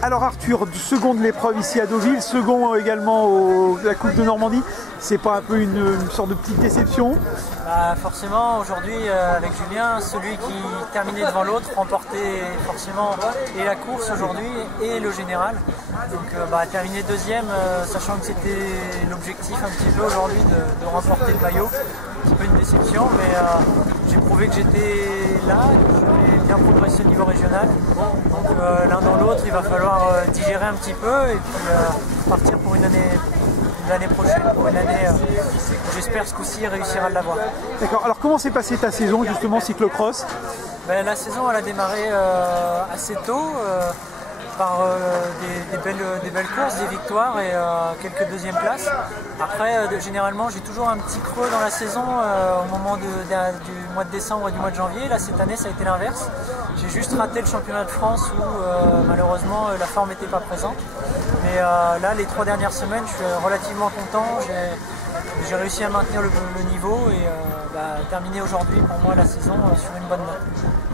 Alors Arthur, second de l'épreuve ici à Deauville, second également la Coupe de Normandie, c'est pas un peu une sorte de petite déception? Forcément, aujourd'hui, avec Julien, celui qui terminait devant l'autre remportait forcément et la course aujourd'hui et le général. Donc terminer deuxième, sachant que c'était l'objectif un petit peu aujourd'hui de remporter le maillot. Un petit peu une déception, mais j'ai prouvé que j'étais là, que j'avais bien progressé au niveau régional. Donc l'un dans l'autre, il va falloir digérer un petit peu et puis partir pour l'année prochaine, pour une année où j'espère ce coup-ci réussir à l'avoir. D'accord, alors comment s'est passée ta saison justement cyclocross? La saison elle a démarré assez tôt par des belles courses, des victoires et quelques deuxièmes places. Après, généralement, j'ai toujours un petit creux dans la saison au moment du mois de décembre et du mois de janvier. Là, cette année, ça a été l'inverse. J'ai juste raté le championnat de France où malheureusement la forme n'était pas présente. Mais là, les 3 dernières semaines, je suis relativement content. J'ai réussi à maintenir le niveau et terminer aujourd'hui pour moi la saison sur une bonne note.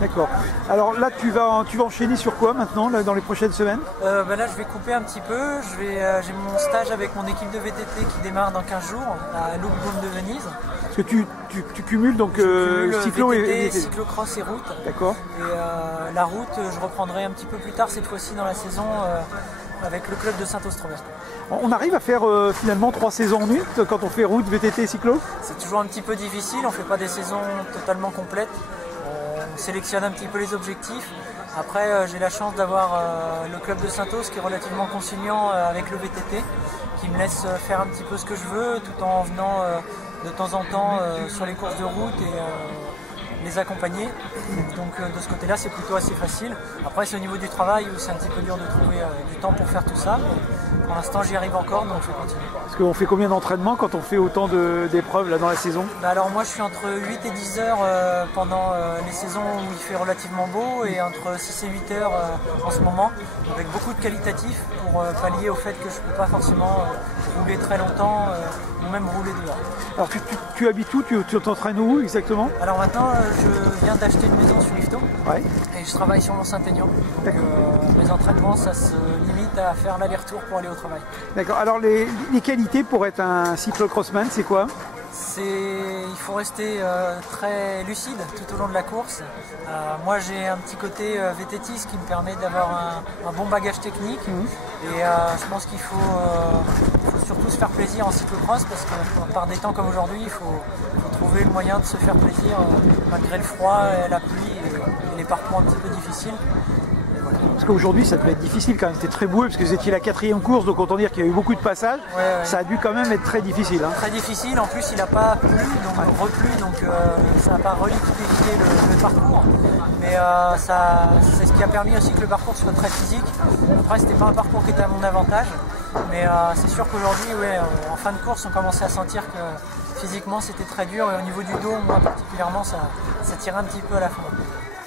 D'accord. Alors là, tu vas enchaîner sur quoi maintenant, là, dans les prochaines semaines? Là, je vais couper un petit peu. J'ai mon stage avec mon équipe de VTT qui démarre dans 15 jours à Loop de Venise. Parce que tu cumules donc cyclo VTT, et cyclocross et route. D'accord. Et la route, je reprendrai un petit peu plus tard cette fois-ci dans la saison avec le club de Saint-Ostromestre. On arrive à faire finalement 3 saisons en une quand on fait route, VTT et cyclo? C'est toujours un petit peu difficile, on ne fait pas des saisons totalement complètes. On sélectionne un petit peu les objectifs. Après, j'ai la chance d'avoir le club de Saint-Os qui est relativement conciliant avec le VTT, qui me laisse faire un petit peu ce que je veux, tout en venant de temps en temps sur les courses de route et les accompagner. Donc de ce côté-là, c'est plutôt assez facile. Après, c'est au niveau du travail où c'est un petit peu dur de trouver du temps pour faire tout ça. Mais pour l'instant, j'y arrive encore, donc je vais continuer. Parce qu'on fait combien d'entraînements quand on fait autant d'épreuves là dans la saison? Alors moi, je suis entre 8 et 10 heures pendant les saisons où il fait relativement beau et entre 6 et 8 heures en ce moment, avec beaucoup de qualitatifs pour pallier au fait que je ne peux pas forcément rouler très longtemps ou même rouler dehors. Alors tu habites où? Tu t'entraînes où exactement? Alors maintenant, je viens d'acheter une maison sur Yvetot et je travaille sur Mont-Saint-Aignan. Donc mes entraînements, ça se limite à faire l'aller-retour pour aller au travail. D'accord. Alors les qualités pour être un cyclocrossman, c'est quoi? Il faut rester très lucide tout au long de la course. Moi j'ai un petit côté vététiste qui me permet d'avoir un bon bagage technique et je pense qu'il faut surtout se faire plaisir en cyclocross parce que par des temps comme aujourd'hui il faut trouver le moyen de se faire plaisir malgré le froid, la pluie et les parcours un petit peu difficiles. Parce qu'aujourd'hui ça devait être difficile quand même, c'était très boueux parce que vous étiez la 4e course, donc autant dire qu'il y a eu beaucoup de passages. Ouais. Ça a dû quand même être très difficile. Très difficile, en plus il n'a pas plu, donc replu, donc ça n'a pas reliquéfié le parcours. Mais c'est ce qui a permis aussi que le parcours soit très physique. Après c'était pas un parcours qui était à mon avantage, mais c'est sûr qu'aujourd'hui, en fin de course, on commençait à sentir que physiquement c'était très dur et au niveau du dos, moi particulièrement, ça tirait un petit peu à la fin.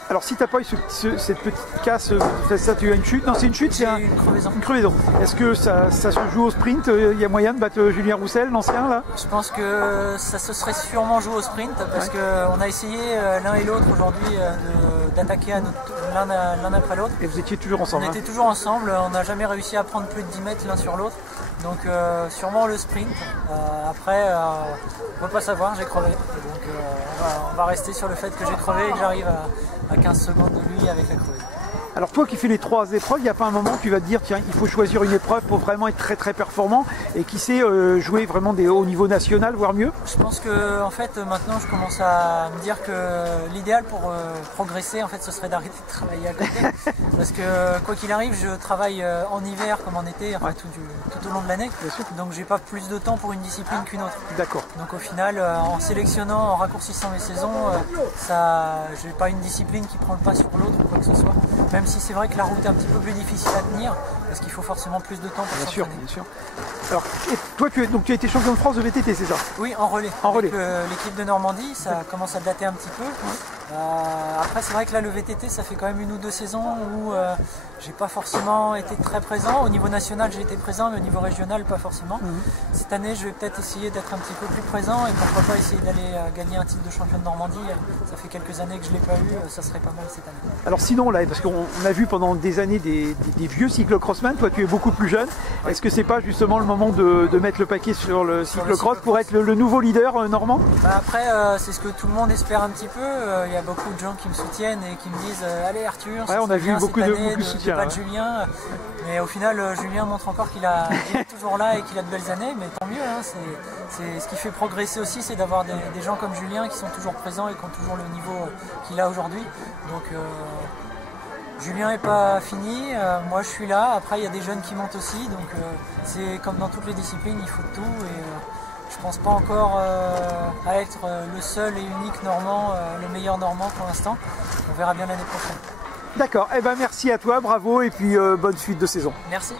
Alors si tu n'as pas eu cette petite casse, ça tu as une chute? Non, c'est une chute, c'est une crevaison. Une crevaison. Est-ce que ça se joue au sprint? Il y a moyen de battre Julien Roussel, l'ancien là? Je pense que ça se serait sûrement joué au sprint parce qu'on a essayé l'un et l'autre aujourd'hui d'attaquer l'un après l'autre. Et vous étiez toujours ensemble? On était toujours ensemble, on n'a jamais réussi à prendre plus de 10 mètres l'un sur l'autre. Donc sûrement le sprint. Après, on ne peut pas savoir, j'ai crevé. Donc on va rester sur le fait que j'ai crevé et que j'arrive à 15 secondes de lui avec la crevaison. Alors toi qui fais les 3 épreuves, il n'y a pas un moment où tu vas te dire tiens, il faut choisir une épreuve pour vraiment être très très performant et qui sait jouer vraiment au niveau national, voire mieux? Je pense que en fait maintenant je commence à me dire que l'idéal pour progresser en fait ce serait d'arrêter de travailler à côté. Parce que quoi qu'il arrive, je travaille en hiver comme en été, enfin, tout au long de l'année. Donc j'ai pas plus de temps pour une discipline qu'une autre. D'accord. Donc au final, en sélectionnant, en raccourcissant mes saisons, j'ai pas une discipline qui prend le pas sur l'autre ou quoi que ce soit. Même si c'est vrai que la route est un petit peu plus difficile à tenir, parce qu'il faut forcément plus de temps pour s'entraîner. Bien sûr. Alors, et toi, tu as été champion de France de VTT, c'est ça? Oui, en relais. En relais. L'équipe de Normandie, ça commence à dater un petit peu. Après c'est vrai que là le VTT ça fait quand même 1 ou 2 saisons où j'ai pas forcément été très présent. Au niveau national j'ai été présent mais au niveau régional pas forcément. Cette année je vais peut-être essayer d'être un petit peu plus présent et pourquoi pas essayer d'aller gagner un titre de champion de Normandie. Ça fait quelques années que je l'ai pas eu, ça serait pas mal cette année. Alors sinon là, parce qu'on a vu pendant des années des vieux cyclocrossman, toi tu es beaucoup plus jeune, est-ce que c'est pas justement le moment de mettre le paquet sur le cyclocross pour être le nouveau leader normand? Après c'est ce que tout le monde espère un petit peu, il y a beaucoup de gens qui me soutiennent et qui me disent allez Arthur, on a vu beaucoup de soutien. Pas de Julien, mais au final Julien montre encore qu'il est toujours là et qu'il a de belles années, mais tant mieux, hein, c'est ce qui fait progresser aussi, c'est d'avoir des gens comme Julien qui sont toujours présents et qui ont toujours le niveau qu'il a aujourd'hui. Donc Julien n'est pas fini, moi je suis là, après il y a des jeunes qui montent aussi, donc c'est comme dans toutes les disciplines, il faut de tout et je pense pas encore à être le seul et unique Normand, le meilleur Normand pour l'instant. On verra bien l'année prochaine. D'accord, eh ben merci à toi, bravo et puis bonne suite de saison. Merci.